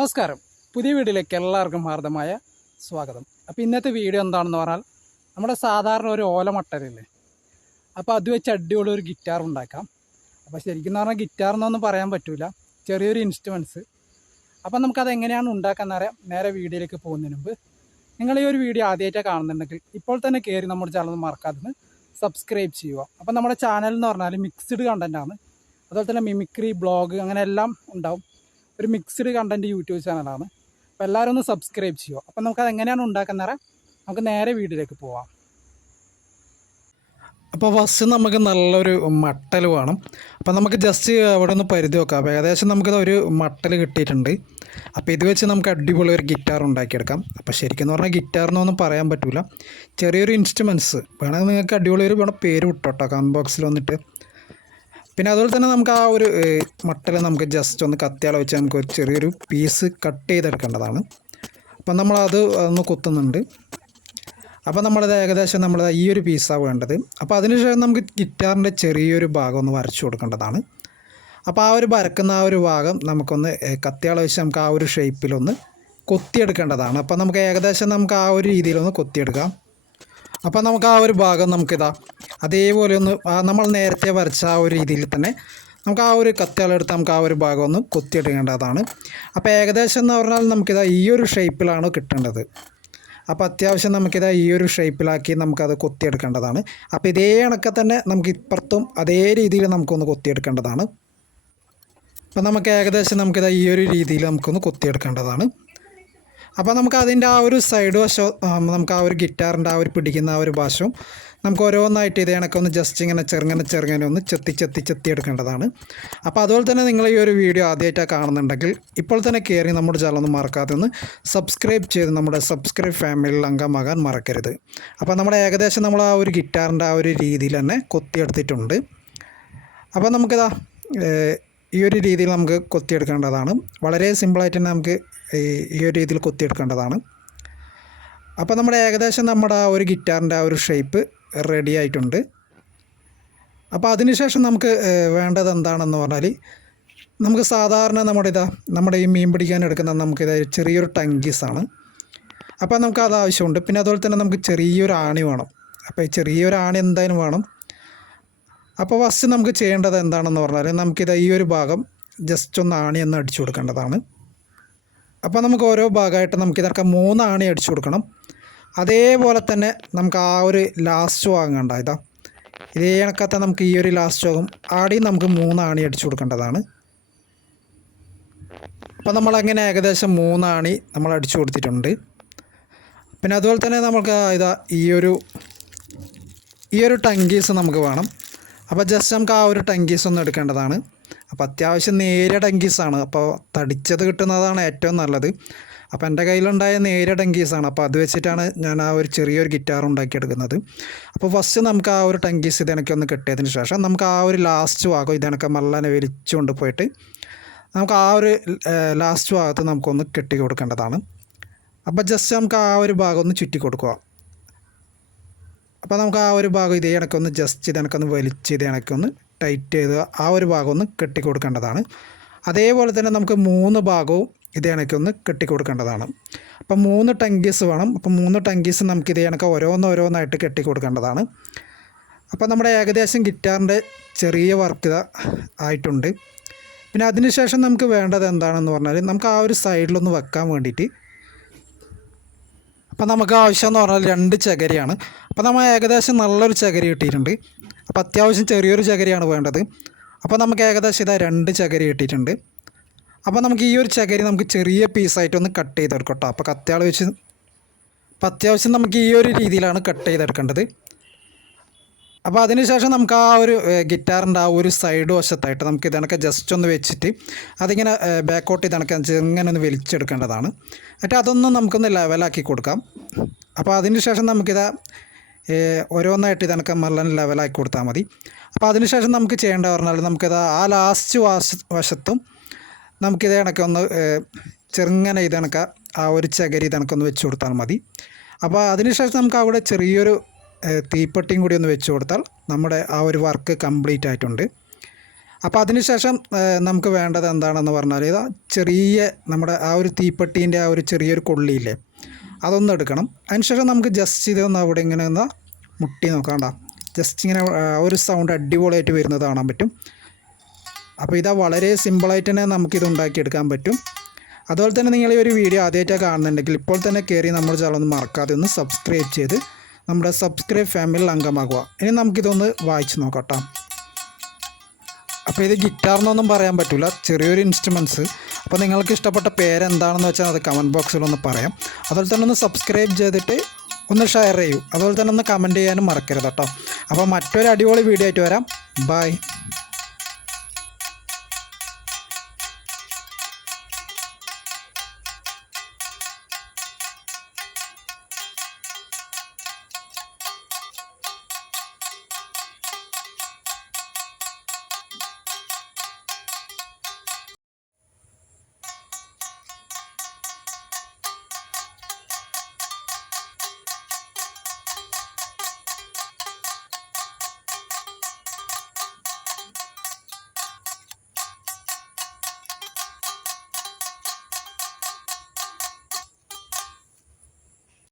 നമസ്കാരം. പുതിയ വീഡിയോയിലേക്ക് എല്ലാവർക്കും ഹാർദമായ സ്വാഗതം. അപ്പോൾ ഇന്നത്തെ വീഡിയോ എന്താണെന്ന് പറഞ്ഞാൽ നമ്മുടെ സാധാരണ ഒരു ഓലമട്ടലില്ലേ അപ്പോൾ അത് വെച്ച് അടിപൊളി ഒരു ഗിറ്റാർ ഉണ്ടാക്കാം. അപ്പോൾ ശരിക്കും പറഞ്ഞാൽ ഗിറ്റാർ എന്നൊന്നും പറയാൻ പറ്റില്ല ചെറിയൊരു ഇൻസ്ട്രുമെന്റ്സ് അപ്പോൾ നമുക്കത് എങ്ങനെയാണ് ഉണ്ടാക്കാന്ന് അറിയാം. നേരെ വീഡിയോയിലേക്ക് പോകുന്നതിന് മുമ്പ് നിങ്ങൾ ഈ ഒരു വീഡിയോ ആദ്യമായിട്ട് കാണുന്നുണ്ടെങ്കിൽ ഇപ്പോൾ തന്നെ കയറി നമ്മുടെ ചാനൽ മറക്കാതെ സബ്സ്ക്രൈബ് ചെയ്യുക. അപ്പോൾ നമ്മുടെ ചാനൽ എന്ന് പറഞ്ഞാൽ മിക്സ്ഡ് കണ്ടന്റാണ് അതുപോലെ തന്നെ മിമിക്രി ബ്ലോഗ് അങ്ങനെ എല്ലാം ഉണ്ടാവും. ഒരു മിക്സ്ഡ് കണ്ടന്റ് യൂട്യൂബ് ചാനലാണ് അപ്പോൾ എല്ലാവരും ഒന്ന് സബ്സ്ക്രൈബ് ചെയ്യുക. അപ്പോൾ നമുക്കത് എങ്ങനെയാണ് ഉണ്ടാക്കുന്നത് നമുക്ക് നേരെ വീട്ടിലേക്ക് പോവാം. അപ്പോൾ ഫസ്റ്റ് നമുക്ക് നല്ലൊരു മട്ടൽ വേണം. അപ്പോൾ നമുക്ക് ജസ്റ്റ് അവിടെ ഒന്ന് പരിധി വെക്കാം. അപ്പോൾ ഏകദേശം നമുക്കത് ഒരു മട്ടൽ കിട്ടിയിട്ടുണ്ട്. അപ്പോൾ ഇത് വെച്ച് നമുക്ക് അടിപൊളി ഒരു ഗിറ്റാർ ഉണ്ടാക്കിയെടുക്കാം. അപ്പോൾ ശരിക്കും എന്ന് പറഞ്ഞാൽ ഗിറ്റാർ എന്നൊന്നും പറയാൻ പറ്റില്ല ചെറിയൊരു ഇൻസ്ട്രുമെന്റ്സ് വേണമെങ്കിൽ നിങ്ങൾക്ക് അടിപൊളി ഒരു വേണം പേര് വിട്ടോട്ടോ. കമന്റ് ബോക്സിൽ വന്നിട്ട്. പിന്നെ അതുപോലെ തന്നെ നമുക്ക് ആ ഒരു മട്ടൽ നമുക്ക് ജസ്റ്റ് ഒന്ന് കത്തിയാൽ വെച്ച് നമുക്ക് ചെറിയൊരു പീസ് കട്ട് ചെയ്തെടുക്കേണ്ടതാണ്. അപ്പം നമ്മളത് ഒന്ന് കുത്തുന്നുണ്ട്. അപ്പോൾ നമ്മളത് ഏകദേശം നമ്മൾ ഈ ഒരു പീസാണ് വേണ്ടത്. അപ്പോൾ അതിനുശേഷം നമുക്ക് ഗിറ്റാറിന്റെ ചെറിയൊരു ഭാഗം ഒന്ന് വരച്ചു കൊടുക്കേണ്ടതാണ്. അപ്പോൾ ആ ഒരു വരക്കുന്ന ആ ഒരു ഭാഗം നമുക്കൊന്ന് കത്തിയാൾ വെച്ച് നമുക്ക് ആ ഒരു ഷേപ്പിലൊന്ന് കൊത്തിയെടുക്കേണ്ടതാണ്. അപ്പോൾ നമുക്ക് ഏകദേശം നമുക്ക് ആ ഒരു രീതിയിലൊന്ന് കൊത്തിയെടുക്കാം. അപ്പോൾ നമുക്ക് ആ ഒരു ഭാഗം നമുക്കിതാ അതേപോലെ ഒന്ന് നമ്മൾ നേരത്തെ വരച്ച ആ ഒരു രീതിയിൽ തന്നെ നമുക്ക് ആ ഒരു കത്തിയാളെടുത്ത് നമുക്ക് ആ ഒരു ഭാഗം ഒന്ന് കൊത്തിയെടുക്കേണ്ടതാണ്. അപ്പോൾ ഏകദേശം എന്ന് പറഞ്ഞാൽ നമുക്കിതാ ഈ ഒരു ഷേപ്പിലാണ് കിട്ടേണ്ടത്. അപ്പോൾ അത്യാവശ്യം നമുക്കിത് ഈ ഒരു ഷേപ്പിലാക്കി നമുക്കത് കൊത്തിയെടുക്കേണ്ടതാണ്. അപ്പോൾ ഇതേ കണക്കെ തന്നെ നമുക്ക് ഇപ്പുറത്തും അതേ രീതിയിൽ നമുക്കൊന്ന് കൊത്തിയെടുക്കേണ്ടതാണ്. അപ്പോൾ നമുക്ക് ഏകദേശം നമുക്കിത് ഈ ഒരു രീതിയിൽ നമുക്കൊന്ന് കൊത്തിയെടുക്കേണ്ടതാണ്. അപ്പോൾ നമുക്ക് അതിന്റെ ആ ഒരു സൈഡ് വശം നമുക്ക് ആ ഒരു ഗിറ്റാറിന്റെ ആ ഒരു പിടിക്കുന്ന ആ ഒരു വശവും നമുക്ക് ഓരോന്നായിട്ട് ഇതേ കണക്കൊന്ന് ജസ്റ്റ് ഇങ്ങനെ ചെറുങ്ങനെ ചെറുങ്ങനെ ഒന്ന് ചെത്തി ചെത്തി ചെത്തി എടുക്കേണ്ടതാണ്. അപ്പോൾ അതുപോലെ തന്നെ നിങ്ങൾ ഈ ഒരു വീഡിയോ ആദ്യമായിട്ടാണ് കാണുന്നുണ്ടെങ്കിൽ ഇപ്പോൾ തന്നെ കയറി നമ്മുടെ ചാനൽ ഒന്ന് മറക്കാതെ ഒന്ന് സബ്സ്ക്രൈബ് ചെയ്ത് നമ്മുടെ സബ്സ്ക്രൈബ് ഫാമിലിയിൽ അംഗമാകാൻ മറക്കരുത്. അപ്പോൾ നമ്മുടെ ഏകദേശം നമ്മൾ ആ ഒരു ഗിറ്റാറിന്റെ ആ ഒരു രീതിയിൽ തന്നെ കൊത്തിയെടുത്തിട്ടുണ്ട്. അപ്പോൾ നമുക്കിതാ ഈ ഒരു രീതിയിൽ നമുക്ക് കൊത്തിയെടുക്കേണ്ടതാണ്. വളരെ സിമ്പിളായിട്ട് തന്നെ നമുക്ക് ഈ ഒരു രീതിയിൽ കൊത്തിയെടുക്കേണ്ടതാണ്. അപ്പോൾ നമ്മുടെ ഏകദേശം നമ്മുടെ ആ ഒരു ഗിറ്റാറിന്റെ ആ ഒരു ഷേപ്പ് റെഡി ആയിട്ടുണ്ട്. അപ്പോൾ അതിനുശേഷം നമുക്ക് വേണ്ടത് എന്താണെന്ന് പറഞ്ഞാൽ നമുക്ക് സാധാരണ നമ്മുടെ ഇതാ നമ്മുടെ ഈ മീൻ പിടിക്കാൻ എടുക്കുന്ന നമുക്ക് നമുക്കിത് ചെറിയൊരു ടങ്കീസാണ് അപ്പോൾ നമുക്ക് അത് ആവശ്യമുണ്ട്. പിന്നെ അതുപോലെ തന്നെ നമുക്ക് ചെറിയൊരു ആണി വേണം. അപ്പോൾ ഈ ചെറിയൊരു ആണി എന്തായാലും വേണം. അപ്പോൾ ഫസ്റ്റ് നമുക്ക് ചെയ്യേണ്ടത് എന്താണെന്ന് പറഞ്ഞാൽ നമുക്കിത് ഈ ഒരു ഭാഗം ജസ്റ്റ് ഒന്ന് ആണി ഒന്ന് അടിച്ചു കൊടുക്കേണ്ടതാണ്. അപ്പോൾ നമുക്ക് ഓരോ ഭാഗമായിട്ട് നമുക്ക് ഇതൊക്കെ മൂന്ന് ആണി അടിച്ചു കൊടുക്കണം. അതേപോലെ തന്നെ നമുക്ക് ആ ഒരു ലാസ്റ്റ് ഭാഗം കണ്ട ഇതാ. ഇതേ കണക്കത്തെ നമുക്ക് ഈ ഒരു ലാസ്റ്റ് ഭാഗം ആടിയും നമുക്ക് മൂന്ന് ആണി അടിച്ചു കൊടുക്കേണ്ടതാണ്. അപ്പോൾ നമ്മളങ്ങനെ ഏകദേശം മൂന്നാണി നമ്മൾ അടിച്ചു കൊടുത്തിട്ടുണ്ട്. പിന്നെ അതുപോലെ തന്നെ നമുക്ക് ഇതാ ഈ ഒരു ഈ ഒരു ടങ്കീസ് നമുക്ക് വേണം. അപ്പോൾ ജസ്റ്റ് നമുക്ക് ആ ഒരു ടങ്കീസ് ഒന്ന് എടുക്കേണ്ടതാണ്. അപ്പോൾ അത്യാവശ്യം നേരിയ ടങ്കീസാണ് അപ്പോൾ തടിച്ചത് കിട്ടുന്നതാണ് ഏറ്റവും നല്ലത്. അപ്പോൾ എന്റെ കയ്യിലുണ്ടായ നേരിയ ടങ്കീസാണ് അപ്പോൾ അത് വെച്ചിട്ടാണ് ഞാൻ ആ ഒരു ചെറിയൊരു ഗിറ്റാർ ഉണ്ടാക്കിയെടുക്കുന്നത്. അപ്പോൾ ഫസ്റ്റ് നമുക്ക് ആ ഒരു ടങ്കീസ് ഇതിനൊക്കെ ഒന്ന് കിട്ടിയതിന് ശേഷം നമുക്ക് ആ ഒരു ലാസ്റ്റ് ഭാഗം ഇതിനൊക്കെ മല്ലനെ വലിച്ചുകൊണ്ട് പോയിട്ട് നമുക്ക് ആ ഒരു ലാസ്റ്റ് ഭാഗത്ത് നമുക്കൊന്ന് കെട്ടി കൊടുക്കേണ്ടതാണ്. അപ്പോൾ ജസ്റ്റ് നമുക്ക് ആ ഒരു ഭാഗം ഒന്ന് ചുറ്റി കൊടുക്കുക. അപ്പോൾ നമുക്ക് ആ ഒരു ഭാഗം ഇതേ കണക്കൊന്ന് ജസ്റ്റ് ഇത് കണക്കൊന്ന് വലിച്ച് ഇത് ടൈറ്റ് ചെയ്ത് ആ ഒരു ഭാഗം ഒന്ന് കെട്ടിക്കൊടുക്കേണ്ടതാണ്. അതേപോലെ തന്നെ നമുക്ക് മൂന്ന് ഭാഗവും ഇതേ കണക്ക് ഒന്ന് കെട്ടിക്കൊടുക്കേണ്ടതാണ്. അപ്പം മൂന്ന് ടങ്കീസ് വേണം. അപ്പം മൂന്ന് ടങ്കീസ് നമുക്ക് ഇതേ കണക്ക് ഓരോന്നോരോന്നായിട്ട് കെട്ടി കൊടുക്കേണ്ടതാണ് അപ്പോൾ നമ്മുടെ ഏകദേശം ഗിറ്റാറിന്റെ ചെറിയ വർക്ക് ആയിട്ടുണ്ട്. പിന്നെ അതിനുശേഷം നമുക്ക് വേണ്ടത് എന്താണെന്ന് പറഞ്ഞാൽ നമുക്ക് ആ ഒരു സൈഡിലൊന്ന് വെക്കാൻ വേണ്ടിയിട്ട് അപ്പം നമുക്ക് ആവശ്യം എന്ന് പറഞ്ഞാൽ രണ്ട് ചകരിയാണ്. അപ്പം നമ്മൾ ഏകദേശം നല്ലൊരു ചകരി കിട്ടിയിട്ടുണ്ട്. അപ്പോൾ അത്യാവശ്യം ചെറിയൊരു ചകരിയാണ് വേണ്ടത്. അപ്പോൾ നമുക്ക് ഏകദേശം ഇതാ രണ്ട് ചകരി കിട്ടിയിട്ടുണ്ട്. അപ്പോൾ നമുക്ക് ഈ ഒരു ചകരി നമുക്ക് ചെറിയ പീസായിട്ടൊന്ന് കട്ട് ചെയ്തെടുക്കാം കേട്ടോ അപ്പോൾ കത്തിയാൾ വെച്ച് അപ്പോൾ അത്യാവശ്യം നമുക്ക് ഈ ഒരു രീതിയിലാണ് കട്ട് ചെയ്തെടുക്കേണ്ടത്. അപ്പോൾ അതിനുശേഷം നമുക്ക് ആ ഒരു ഗിറ്റാറിന്റെ ആ ഒരു സൈഡ് വശത്തായിട്ട് നമുക്ക് ഇതണക്കെ ജസ്റ്റ് ഒന്ന് വെച്ചിട്ട് അതിങ്ങനെ ബാക്കോട്ട് ഇതണക്കെ ഇങ്ങനെ ഒന്ന് വലിച്ചെടുക്കേണ്ടതാണ്. എന്നിട്ട് അതൊന്നും നമുക്കൊന്ന് ലെവലാക്കി കൊടുക്കാം. അപ്പോൾ അതിന് ശേഷം നമുക്കിത് ഓരോന്നായിട്ട് ഇതനക്ക് മെല്ലൻ ലെവലാക്കി കൊടുത്താൽ മതി. അപ്പോൾ അതിനുശേഷം നമുക്ക് ചെയ്യേണ്ട പറഞ്ഞാൽ നമുക്കിത് ആ ലാസ്റ്റ് വാശ വശത്തും നമുക്കിത് കണക്കെ ഒന്ന് ചെറുങ്ങനെ ഇത് കണക്ക ആ ഒരു ചകരി ഇത് കണക്കൊന്ന് വെച്ച് കൊടുത്താൽ മതി. അപ്പോൾ അതിനുശേഷം നമുക്ക് അവിടെ ചെറിയൊരു തീപ്പെട്ടിയും കൂടി ഒന്ന് വെച്ച് കൊടുത്താൽ നമ്മുടെ ആ ഒരു വർക്ക് കംപ്ലീറ്റ് ആയിട്ടുണ്ട്. അപ്പോൾ അതിനുശേഷം നമുക്ക് വേണ്ടത് എന്താണെന്ന് പറഞ്ഞാൽ ഇതാ ചെറിയ നമ്മുടെ ആ ഒരു തീപ്പെട്ടീന്റെ ആ ഒരു ചെറിയൊരു കൊള്ളിയില്ലേ അതൊന്ന് എടുക്കണം. അതിനുശേഷം നമുക്ക് ജസ്റ്റ് ഇതൊന്ന് അവിടെ ഇങ്ങനെ ഒന്ന് മുട്ടി നോക്കാണ്ട. ജസ്റ്റ് ഇങ്ങനെ ഒരു സൗണ്ട് അടിപൊളിയായിട്ട് വരുന്നത് കാണാൻ പറ്റും. അപ്പോൾ ഇതാ വളരെ സിമ്പിളായിട്ട് തന്നെ നമുക്കിത് ഉണ്ടാക്കിയെടുക്കാൻ പറ്റും. അതുപോലെ തന്നെ നിങ്ങൾ ഈ ഒരു വീഡിയോ ആദ്യമായിട്ടാണ് കാണുന്നുണ്ടെങ്കിൽ ഇപ്പോൾ തന്നെ കയറി നമ്മുടെ ചാനൽ ഒന്ന് മറക്കാതെ ഒന്ന് സബ്സ്ക്രൈബ് ചെയ്ത് നമ്മുടെ സബ്സ്ക്രൈബ് ഫാമിലിയിൽ അംഗമാകുക. ഇനി നമുക്കിതൊന്ന് വായിച്ച് നോക്കാം കേട്ടോ അപ്പോൾ ഇത് ഗിറ്റാറിനൊന്നും പറയാൻ പറ്റില്ല ചെറിയൊരു ഇൻസ്ട്രുമെന്റ്സ് അപ്പോൾ നിങ്ങൾക്ക് ഇഷ്ടപ്പെട്ട പേരെന്താണെന്ന് വെച്ചാൽ അത് കമന്റ് ബോക്സിൽ ഒന്ന് പറയാം. അതുപോലെ തന്നെ ഒന്ന് സബ്സ്ക്രൈബ് ചെയ്തിട്ട് ഒന്ന് ഷെയർ ചെയ്യൂ. അതുപോലെ തന്നെ ഒന്ന് കമന്റ് ചെയ്യാനും മറക്കരുത് കേട്ടോ. അപ്പോൾ മറ്റൊരു അടിപൊളി വീഡിയോ ആയിട്ട് വരാം. ബൈ